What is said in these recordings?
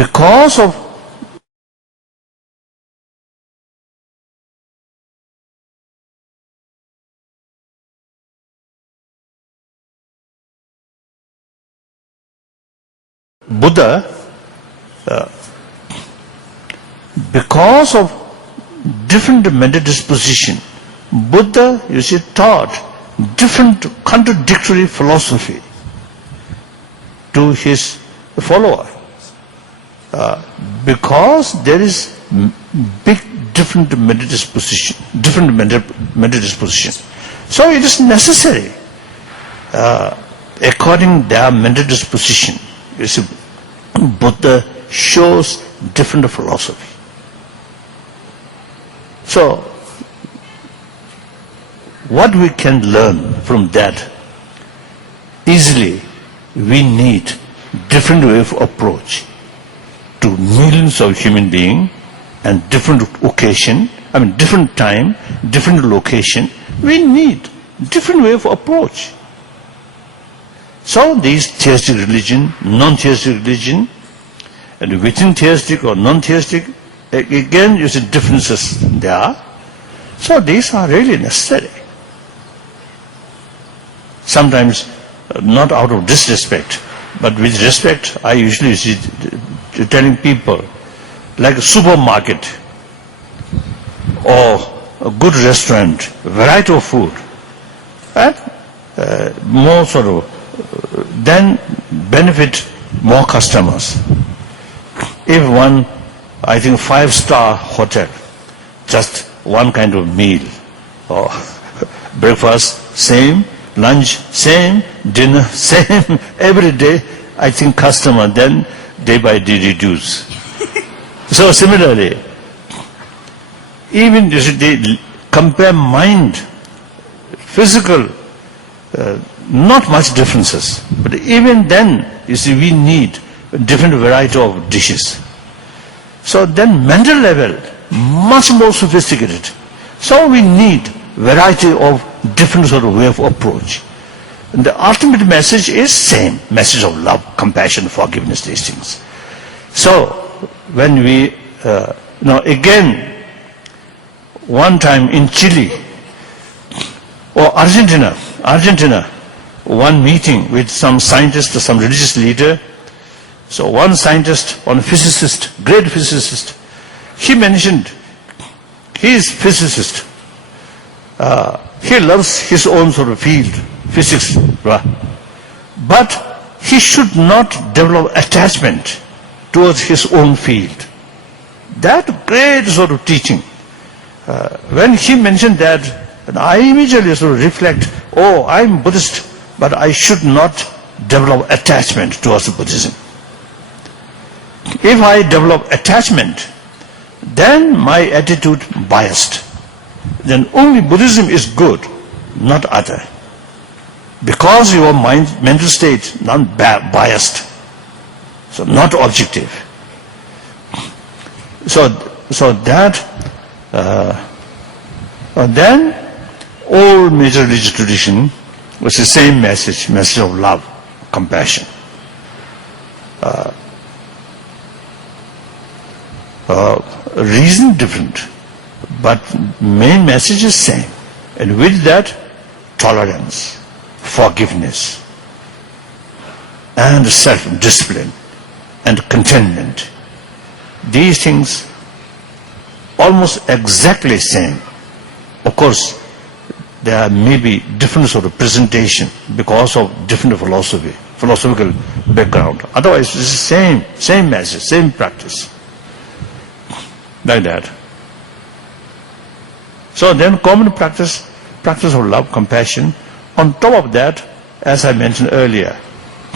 because of Buddha, because of different mental disposition, Buddha, you see, taught different contradictory philosophy to his follower. Because there is big different mental disposition, So it is necessary, according to their mental disposition, you see, Buddha shows different philosophy. So, what we can learn from that, easily, we need different way of approach to millions of human beings and different occasion, different time, different location. We need different way of approach. So these theistic religion, non-theistic religion, and within theistic or non-theistic, again you see differences there. So these are really necessary. Sometimes not out of disrespect, but with respect, I usually see telling people, like a supermarket or a good restaurant, variety of food, and more sort of, then benefit more customers. If one, I think 5-star hotel, just one kind of meal, or breakfast same, lunch same, dinner same, every day, I think customer then day by day reduce. So similarly, even you see, they compare mind, physical, not much differences, but even then, you see, we need different variety of dishes. So then mental level, much more sophisticated. So we need variety of different sort of way of approach. And the ultimate message is same, message of love, compassion, forgiveness, these things. So when we, again, one time in Chile or Argentina, one meeting with some scientist or some religious leader. So one scientist, one physicist, great physicist, he mentioned, he is physicist. He loves his own sort of field, physics, right? But he should not develop attachment towards his own field. That great sort of teaching. When he mentioned that, I immediately sort of reflect, oh, I'm Buddhist, but I should not develop attachment towards Buddhism. If I develop attachment, then my attitude biased. Then only Buddhism is good, not other. Because your mental state not biased, so not objective. So that then all major religious tradition was the same message of love, compassion. Reason different, but main message is same. And with that, tolerance, forgiveness, and self-discipline, and contentment. These things almost exactly same. Of course, there may be different sort of presentation because of different philosophical background. Otherwise, it's the same message, same practice. Like that. So then common practice of love, compassion. On top of that, as I mentioned earlier,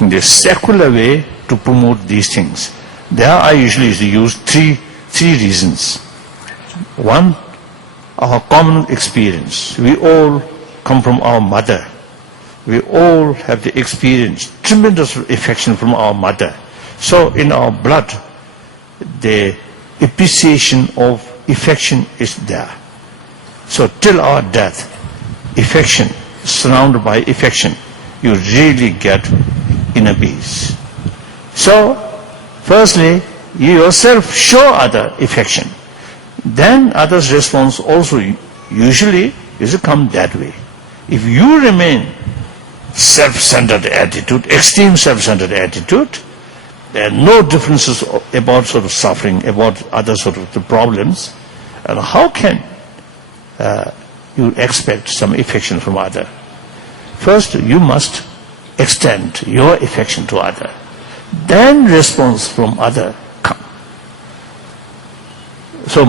the secular way to promote these things. There I usually use three reasons. One, our common experience. We all come from our mother. We all have the experience, tremendous affection from our mother. So in our blood, the appreciation of affection is there. So till our death, affection, surrounded by affection, you really get inner peace. So, firstly, you yourself show other affection, then others' response also usually is come that way. If you remain self-centered attitude, extreme self-centered attitude, there are no differences about sort of suffering, about other sort of the problems, and how can you expect some affection from other? First, you must extend your affection to other. Then response from other come. So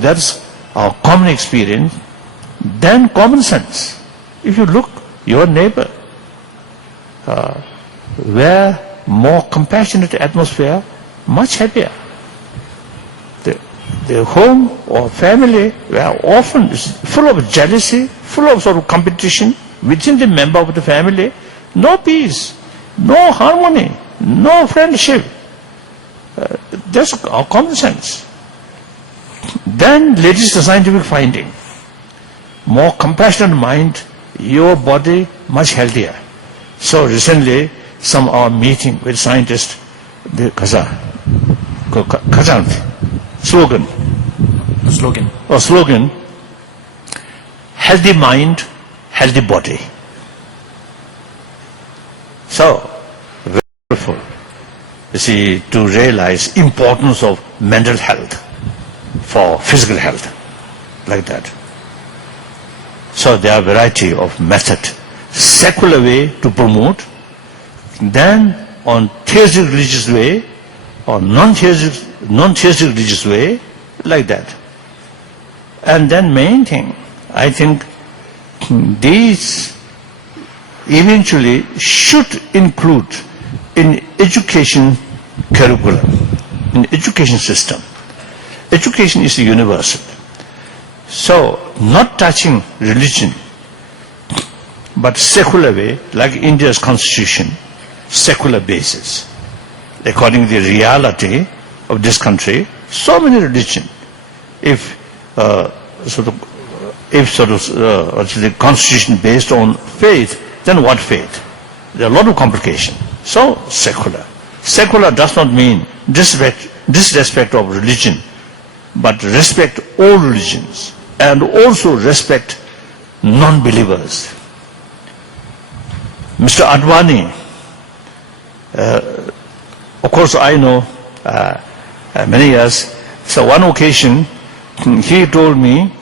that's our common experience. Then common sense. If you look, your neighbor, where more compassionate atmosphere, much happier. The home or family where often is full of jealousy, full of sort of competition within the member of the family, no peace, no harmony, no friendship. That's our common sense. Then latest scientific finding, more compassionate mind, your body much healthier. So recently, some our meeting with scientists, the slogan, healthy mind, healthy body. So, very helpful, you see, to realize importance of mental health for physical health, like that. So there are variety of method, secular way to promote, then on theistic religious way, or non-theistic religious way, like that. And then main thing, I think these eventually should include in education curriculum, in education system. Education is universal. So, not touching religion, but secular way, like India's constitution, secular basis. According to the reality of this country, so many religions. If the constitution based on faith, then what faith? There are a lot of complications. So, secular. Secular does not mean disrespect of religion, but respect all religions and also respect non-believers. Mr. Advani, of course I know many years, so one occasion he told me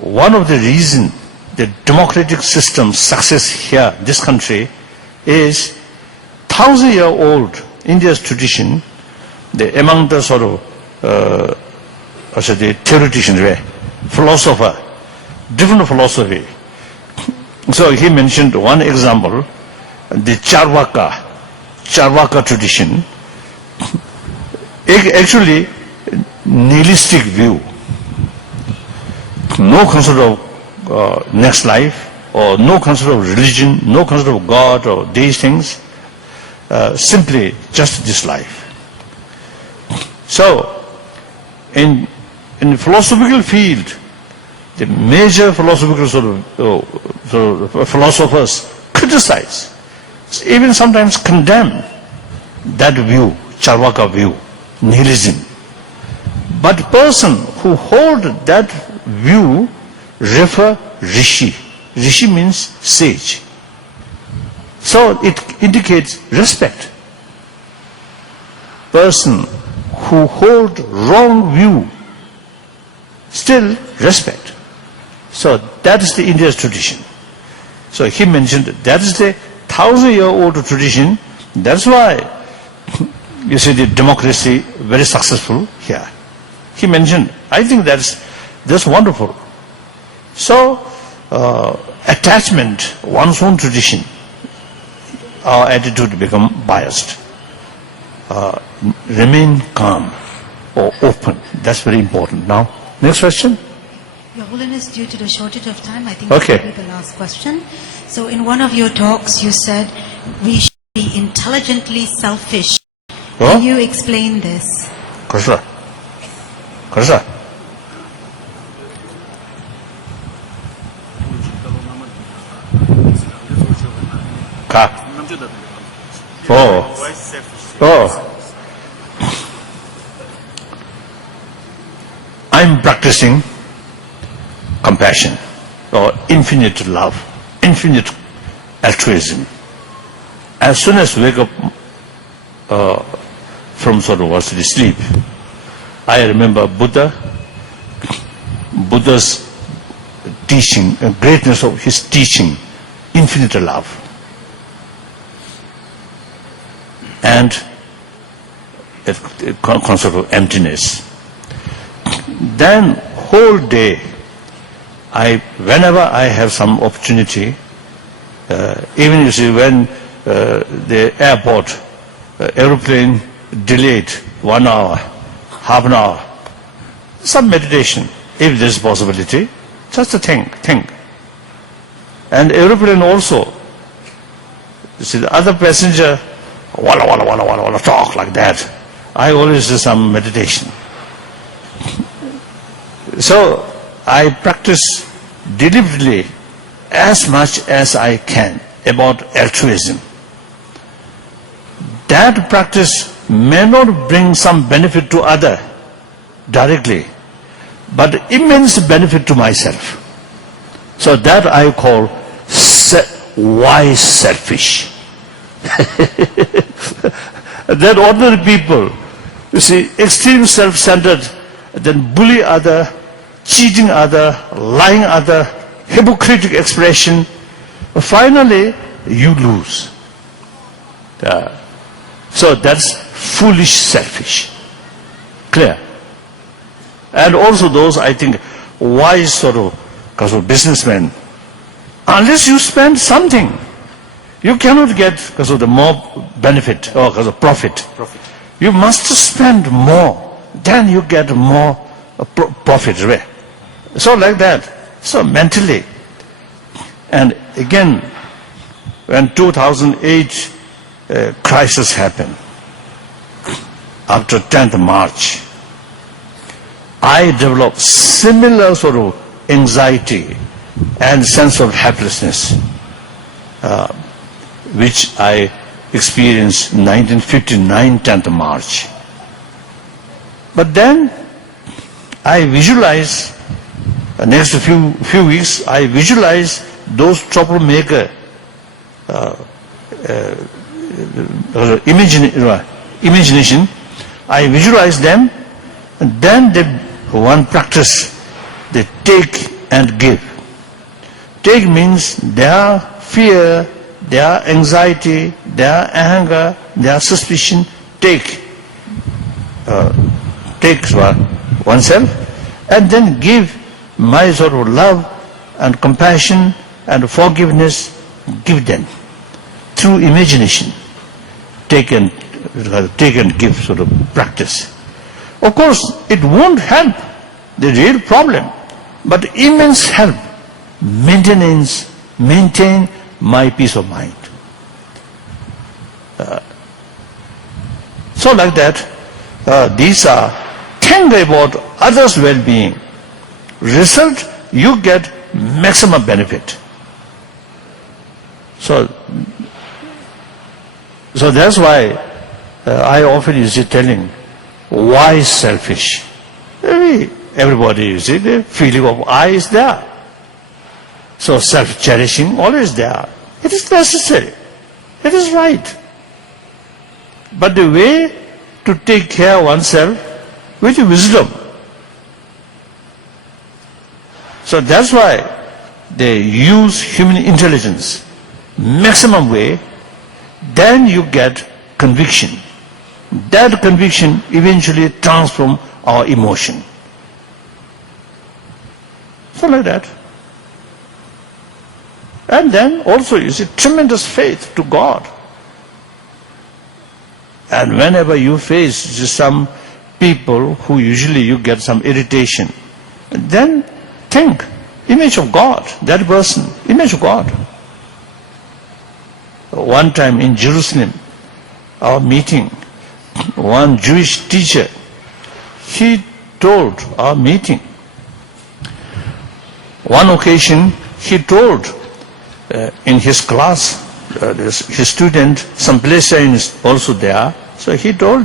one of the reasons the democratic system's success here, this country, is 1,000-year-old India's tradition, among the sort of the theoreticians, philosopher, different philosophy. So he mentioned one example, the Charvaka tradition, actually nihilistic view, no concept of next life, or no concept of religion, no concept of God or these things, simply just this life. So, in the philosophical field, the major philosophical philosophers criticize, even sometimes condemn that view, Charvaka view, nihilism. But person who hold that view refer Rishi. Rishi means sage. So it indicates respect. Person who hold wrong view, still respect. So that is the India's tradition. So he mentioned that is the 1,000-year-old tradition. That's why you see the democracy very successful here. He mentioned, I think that's wonderful. So attachment, one's own tradition, our attitude become biased. Remain calm or open. That's very important. Now, next question. Your Holiness, due to the shortage of time, I think Okay. this will be the last question. So in one of your talks, you said we should be intelligently selfish. Oh? Can you explain this? Krishna. Krishna. Ka. Oh. Oh. I'm practicing compassion or infinite love, infinite altruism. As soon as I wake up from sort of sleep, I remember Buddha's teaching, the greatness of his teaching, infinite love. And a concept of emptiness. Then whole day, whenever I have some opportunity, even you see when the airport, aeroplane delayed 1 hour, half an hour, some meditation, if there is possibility, just to think. And aeroplane also, you see the other passenger, walla, talk like that. I always do some meditation. So I practice deliberately as much as I can about altruism. That practice may not bring some benefit to other directly, but immense benefit to myself. So that I call wise selfish. That ordinary people, you see, extreme self-centered, then bully other, cheating other, lying other, hypocritical expression, finally you lose. So that's foolish selfish. Clear? And also those, I think, wise sort of businessmen, unless you spend something, you cannot get because of the more benefit or because of profit. You must spend more, then you get more profit. So like that. So mentally. And again, when 2008 crisis happened, after 10th March, I developed similar sort of anxiety and sense of helplessness, which I experienced 1959 10th March. But then I visualize, the next few weeks, I visualize those troublemaker imagination. I visualize them, and then one practice, they take and give. Take means their fear, their anxiety, their anger, their suspicion, takes oneself, and then give my sort of love and compassion and forgiveness, give them through imagination. Take and give sort of practice. Of course, it won't help the real problem, but immense help maintain my peace of mind. So like that, these are think about others' well-being. Result, you get maximum benefit. So that's why I often is telling, why selfish? Everybody, you see, the feeling of I is there. So self-cherishing always there. It is necessary. It is right. But the way to take care of oneself with wisdom. So that's why they use human intelligence maximum way, then you get conviction. That conviction eventually transforms our emotion. So like that. And then also you see tremendous faith to God. And whenever you face some people who usually you get some irritation, then think, image of God, that person, image of God. One time in Jerusalem, our meeting, one Jewish teacher, he told our meeting, one occasion he told in his class, his student, some Palestinians also there, so he told them,